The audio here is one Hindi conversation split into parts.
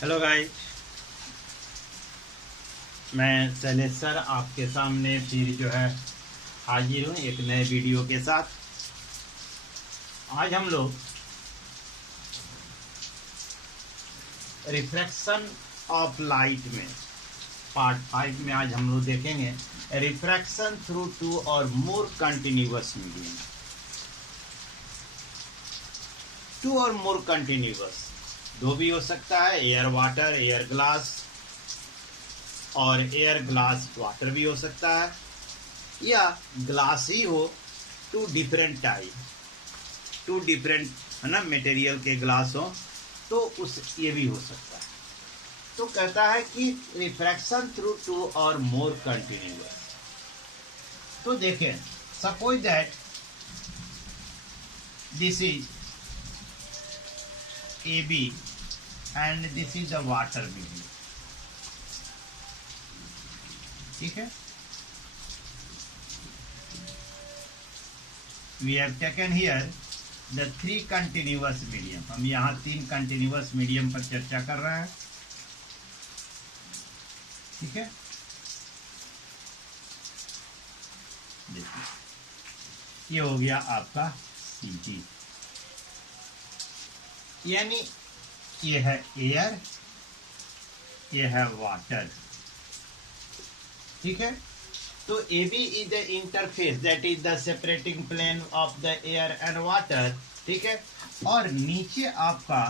हेलो गाइस, मैं शैलेश सर आपके सामने फिर जो है हाजिर हूँ एक नए वीडियो के साथ। आज हम लोग रिफ्रैक्शन ऑफ लाइट में पार्ट 5 में आज हम लोग देखेंगे रिफ्रैक्शन थ्रू टू और मोर कंटिन्यूअस मीडियम। टू और मोर कंटिन्यूअस दो भी हो सकता है, एयर वाटर, एयर ग्लास और एयर ग्लास वाटर भी हो सकता है, या ग्लास ही हो two different type, two different है ना मटेरियल के ग्लास हो तो उस ये भी हो सकता है। तो कहता है कि रिफ्रैक्शन थ्रू टू और मोर कंटिन्यूअस। तो देखें, suppose that this is A B and this is the water medium. ठीक है, we have taken here the 3 continuous medium. हम यहाँ 3 कंटिन्यूअस मीडियम पर चर्चा कर रहे हैं। ठीक है, देखिए ये हो गया आपका सी, यानी ये है एयर, ये है वाटर। ठीक है, तो A B is the interface, that is the separating plane of the air and water. ठीक है, और नीचे आपका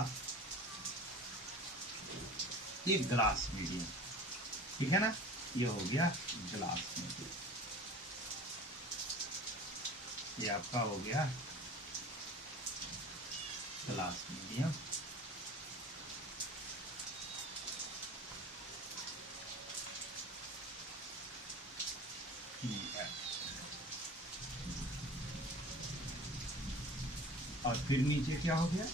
ये ग्लास मीडियम। ठीक है ना, ये हो गया ग्लास मीडियम, ये आपका हो गया ग्लास मीडियम। और फिर नीचे क्या हो गया,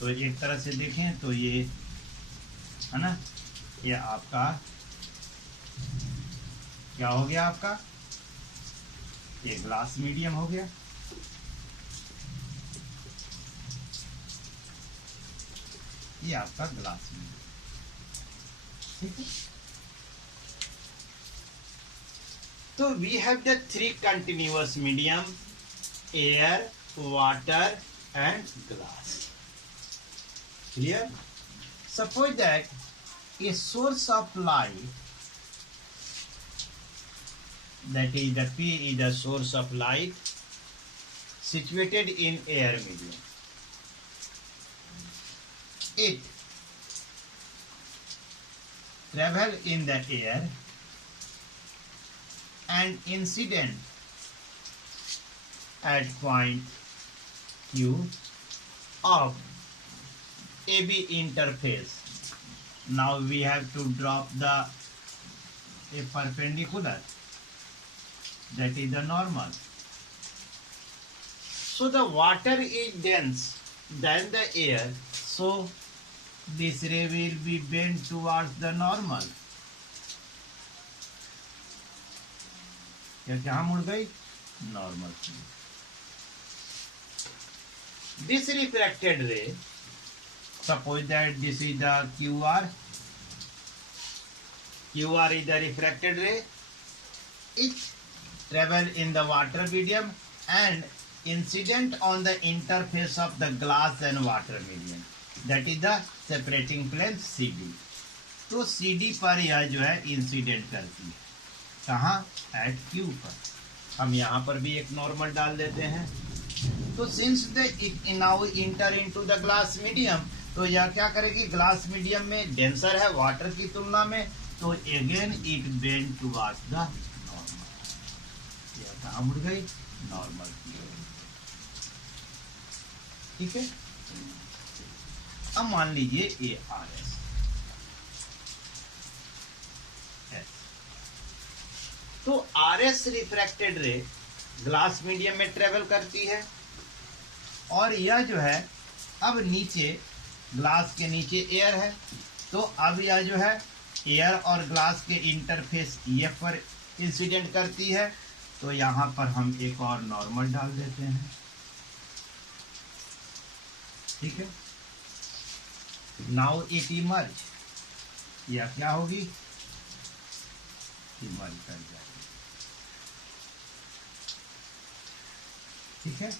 तो एक तरह से देखें तो ये है ना, ये आपका क्या हो गया, आपका ये ग्लास मीडियम हो गया। ये आपका ग्लास मीडियम। ठीक है, तो we have the 3 continuous medium, air, water and glass. Clear? Suppose that a source of light, that is the P is the source of light situated in air medium. It travel in the air and incident at point Q of AB interface. Now we have to drop a perpendicular, that is the normal. So the water is dense than the air, so this ray will be bent towards the normal. क्या कहाँ मुड़ गई, normal. This refracted ray, suppose that this is the QR. QR is the refracted ray. It travel in the water medium and incident on the interface of the glass and water medium. That is the separating plane CD. तो CD पर यह जो है इंसिडेंट करती है, कहाँ, एट Q पर। हम यहाँ पर भी एक नॉर्मल डाल देते हैं। तो since the it now inter into the glass medium, तो यह क्या करेगी, ग्लास मीडियम में डेंसर है वाटर की तुलना में, तो again it bend towards the normal. यह कहाँ मुड़ गई, नॉर्मल की ओर। ठीक है, अब मान लीजिए ए आर एस, तो आर एस रिफ्रैक्टेड रे ग्लास मीडियम में ट्रेवल करती है, और यह जो है अब नीचे ग्लास के नीचे एयर है, तो अब यह जो है एयर और ग्लास के इंटरफेस ये पर इंसिडेंट करती है। तो यहाँ पर हम एक और नॉर्मल डाल देते हैं। ठीक है, नाउ इट इमर्ज, या क्या होगी, इमर्ज कर जाएगी। ठीक है,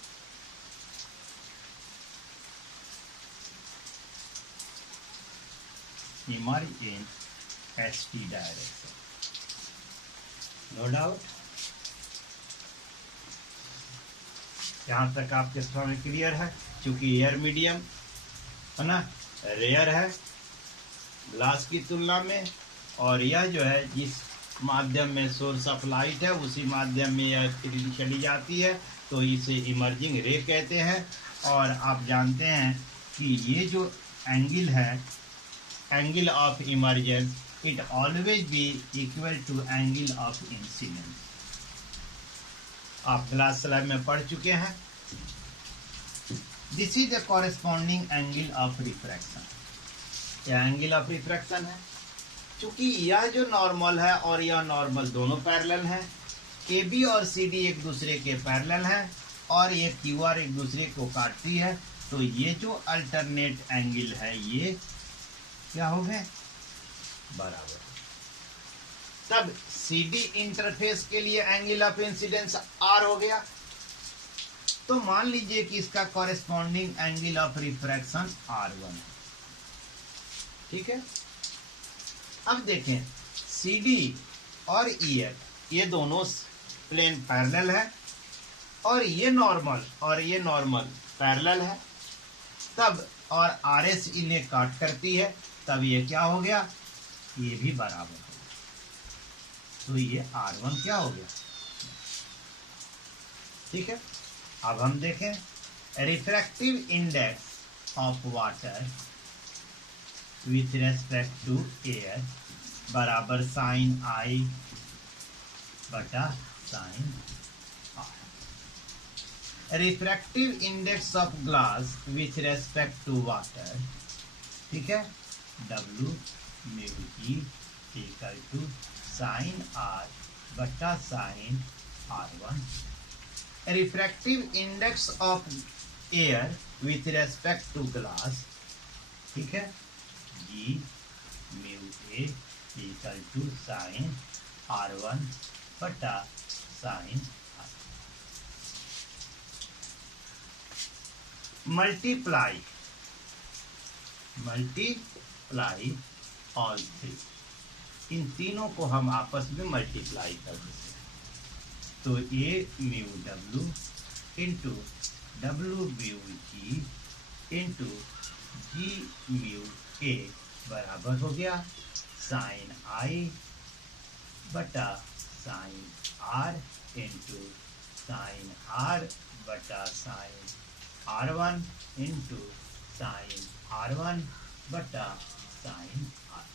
इमर्ज इन ST डायरेक्शन, नो डाउट। यहाँ तक आपके सामने क्लियर है। क्योंकि एयर मीडियम है ना, रेयर है ग्लास की तुलना में, और यह जो है जिस माध्यम में सोर्स ऑफ लाइट है उसी माध्यम में यह चली जाती है, तो इसे इमर्जिंग रे कहते हैं। और आप जानते हैं कि ये जो एंगल है, angle of emergence, it always be equal to angle of incidence. आप क्लास स्लाइड में पढ़ चुके हैं। This is the corresponding angle of refraction, यह एंगल ऑफ रिफ्रैक्शन है। क्योंकि यह जो नॉर्मल है और यह नॉर्मल दोनों पैरेलल हैं, AB और CD एक दूसरे के पैरेलल हैं, और ये QR एक दूसरे को काटती है, तो ये जो अल्टरनेट एंगल है ये क्या हो गए, बराबर। तब CD इंटरफेस के लिए एंगल ऑफ इंसिडेंस R हो गया, तो मान लीजिए कि इसका corresponding angle of refraction R1 है। ठीक है, अब देखें CD और EF ये दोनों प्लेन पैरेलल है, और ये नॉर्मल पैरेलल है, तब और RS इन्हें काट करती है, तब ये क्या हो गया, ये भी बराबर हो गया। तो ये R1 क्या हो गया। ठीक है, अब हम देखें refractive index of water with respect to air बराबर साइन I बटा sine R। Refractive index of glass with respect to water, ठीक है, W mu E equal to sine R बटा sine R1। Refractive index of air with respect to glass, ठीक है, G mu A equal to sine R1 बटा sine R। Multiply all three, इन तीनों को हम आपस में मल्टीप्लाई कर देते हैं, तो A mu W into W mu G into G mu A बराबर हो गया साइन I बटा sine R into sine R बटा sine R1 into sine R1 बटा साइन R।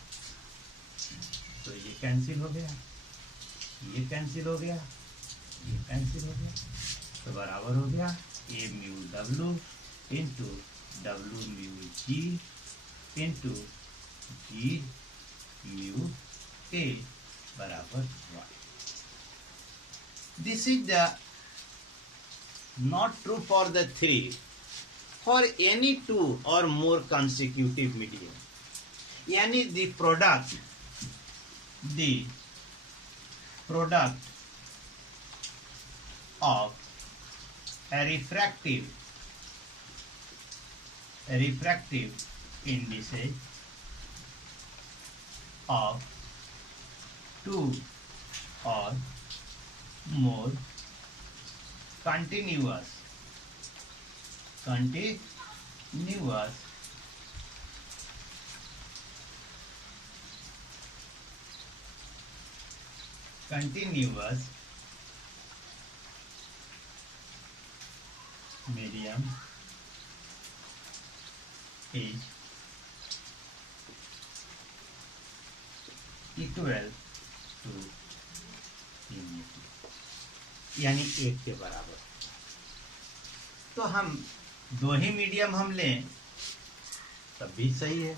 तो ये कैंसिल हो गया, ये कैंसिल हो गया, ये कैंसिल हो गया, तो बराबर हो गया A mu W into W mu G into G mu A बराबर 1। This is the not true for the three, for any two or more consecutive medium, यानी the product of a refractive indices of two or more continuous medium is equal to unity, यानी एक के बराबर। तो हम दो ही मीडियम हम लें तब भी सही है,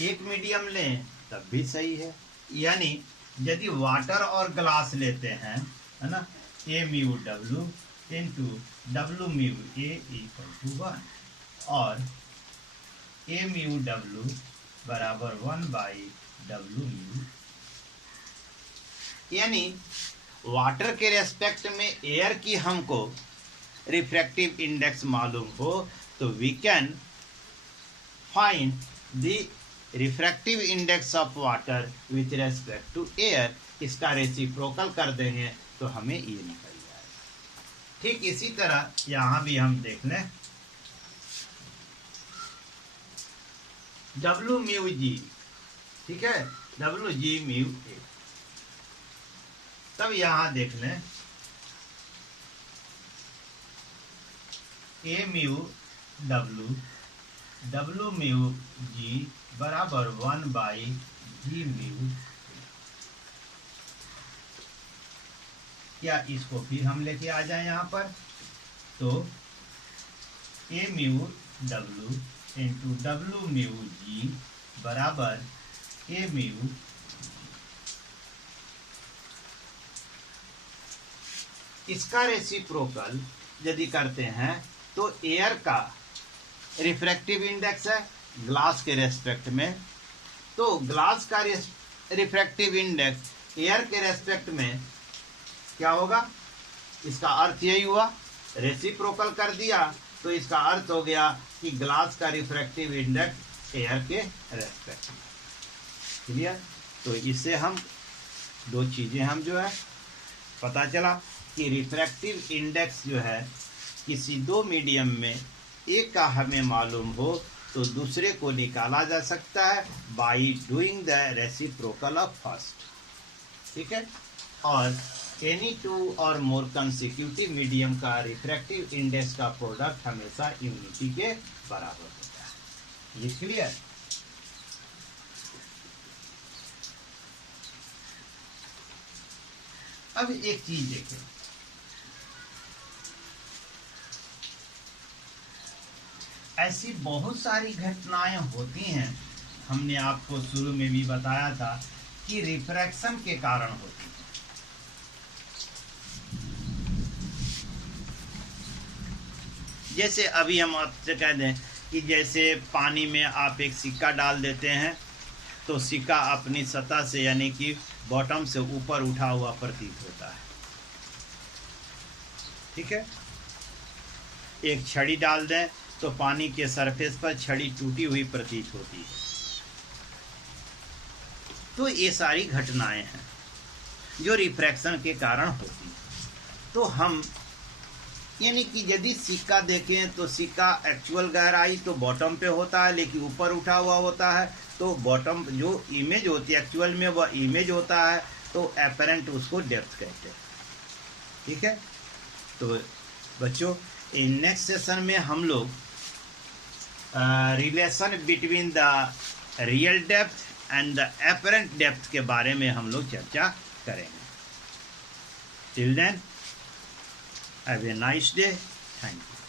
एक मीडियम लें तब भी सही है। यानी यदि वाटर और ग्लास लेते हैं, है ना, A mu W into W mu A equal to 1, और ए म्यू डब्लू बराबर 1/w म्यू। यानी वाटर के रेस्पेक्ट में एयर की हमको रिफ्रैक्टिव इंडेक्स मालूम हो तो we can find the refractive index of water with respect to air. इसका रेसिप्रोकल कर देंगे तो हमें ये निकल जाएगा। ठीक इसी तरह यहाँ भी हम देख लें डब्ल्यू म्यू जी, ठीक है, डब्ल्यू जी म्यू ए। तब यहाँ देख लें ए mu W, W mu G बराबर 1/g म्यू। क्या इसको फिर हम लेके आ जाए यहाँ पर, तो A mu W into W mu G बराबर ए म्यू इसका रेसिप्रोकल यदि करते हैं तो एयर का रिफ्रैक्टिव इंडेक्स है ग्लास के रेस्पेक्ट में, तो ग्लास का रिफ्रैक्टिव इंडेक्स एयर के रेस्पेक्ट में क्या होगा, इसका अर्थ यही हुआ, रेसिप्रोकल कर दिया तो इसका अर्थ हो गया कि ग्लास का रिफ्रैक्टिव इंडेक्स एयर के रेस्पेक्ट में। क्लियर? तो इससे हम दो चीजें हम जो है पता चला कि रिफ्रैक्टिव इंडेक्स जो है किसी दो मीडियम में एक का हमें मालूम हो तो दूसरे को निकाला जा सकता है by doing the reciprocal of first. ठीक है? और एनी टू और मोर कंसेक्यूटिव मीडियम का रिफ्रैक्टिव इंडेक्स का प्रोडक्ट हमेशा यूनिटी के बराबर होता है। ये क्लियर? अब एक चीज देखें, ऐसी बहुत सारी घटनाएं होती हैं, हमने आपको शुरू में भी बताया था कि रिफ्रैक्शन के कारण होती है। जैसे अभी हम आपसे कह दें कि जैसे पानी में आप एक सिक्का डाल देते हैं तो सिक्का अपनी सतह से यानी कि बॉटम से ऊपर उठा हुआ प्रतीत होता है। ठीक है? एक छड़ी डाल दें तो पानी के सरफेस पर छड़ी टूटी हुई प्रतीत होती है। तो ये सारी घटनाएं हैं जो रिफ्रैक्शन के कारण होती हैं। तो हम यानी कि यदि सिक्का देखें तो सिक्का एक्चुअल गहराई तो बॉटम पे होता है लेकिन ऊपर उठा हुआ होता है, तो बॉटम जो इमेज होती है एक्चुअल में वह इमेज होता है, तो एपरेंट उसको डेप्थ कहते हैं। ठीक है? तो बच्चों इन नेक्स्ट सेशन में हम लोग relation between the real depth and the apparent depth के बारे में हम लोग चर्चा करेंगे। Till then have a nice day. Thank you.